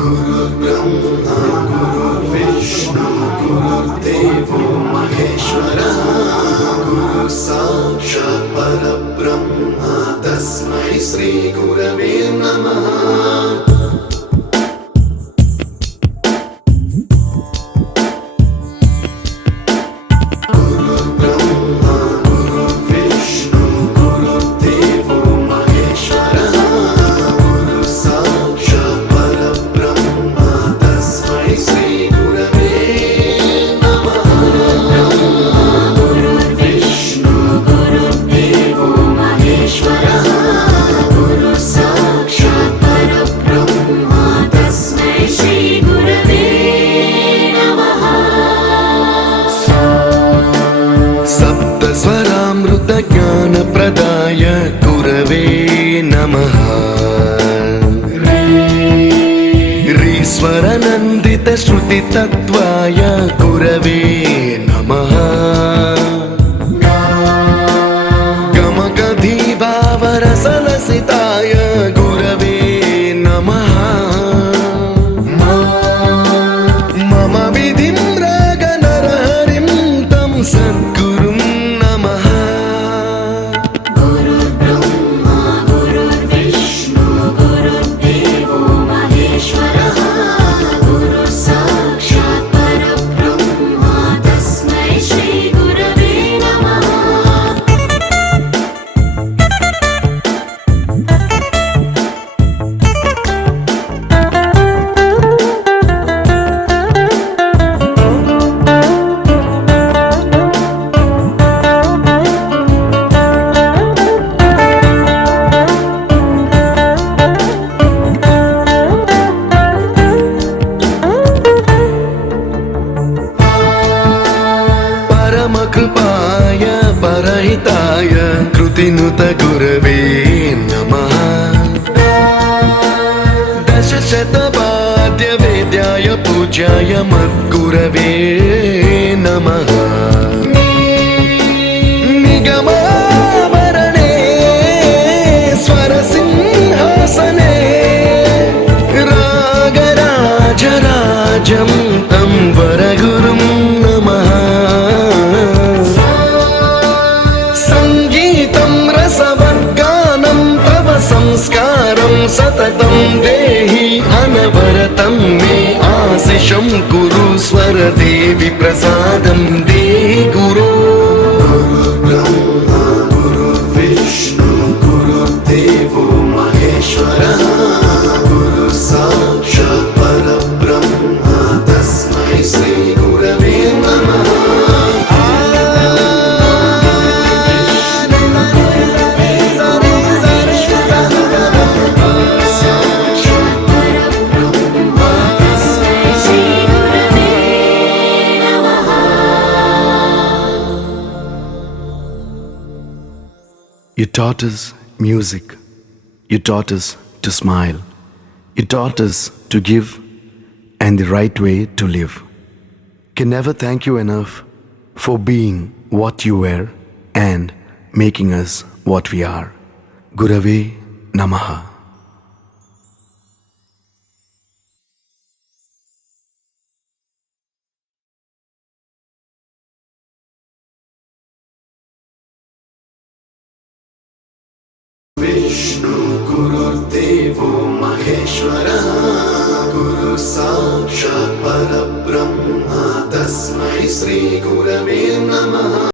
गुरुर्ब्रह्मा गुरुर्विष्णु गुरुर्देवो महेश्वरः गुरु साक्षात् परब्रह्म तस्मै श्री गुरवे नमः। ज्ञानप्रदाय गुरवे नमः। ह्रीश्वरनन्दितश्रुतितत्त्वाय गुरवे नमः। गमगधीभावरसलसिताय गुरवे नमः। मम विधिं रागनरहरिं तं सद्गुरुं नमः। कृपाय परहिताय कृतिनुत गुरवे नमः। दशशतवाद्यवेद्याय पूज्याय मद्गुरवे नमः। निगमावरणे स्वरसिंहासने रागराजराजं तं वरगुरुं नमः। संस्कारं सततं देहि अनवरतं मे आशिषं कुरु स्वरदेवि प्रसादं देहि गुरो। गुरुर्ब्रह्मा गुरुर्विष्णु गुरुर्देवो महेश्वरः गुरु साक्षात् परब्रह्म तस्मै श्री गुरवे नमः। You taught us music. You taught us to smile. You taught us to give and the right way to live. Can never thank you enough for being what you were and making us what we are. Gurave Namaha. Vishnu गुरुर्देवो महेश्वरः गुरु साक्षात् परब्रह्म तस्मै श्री गुरवे नमः।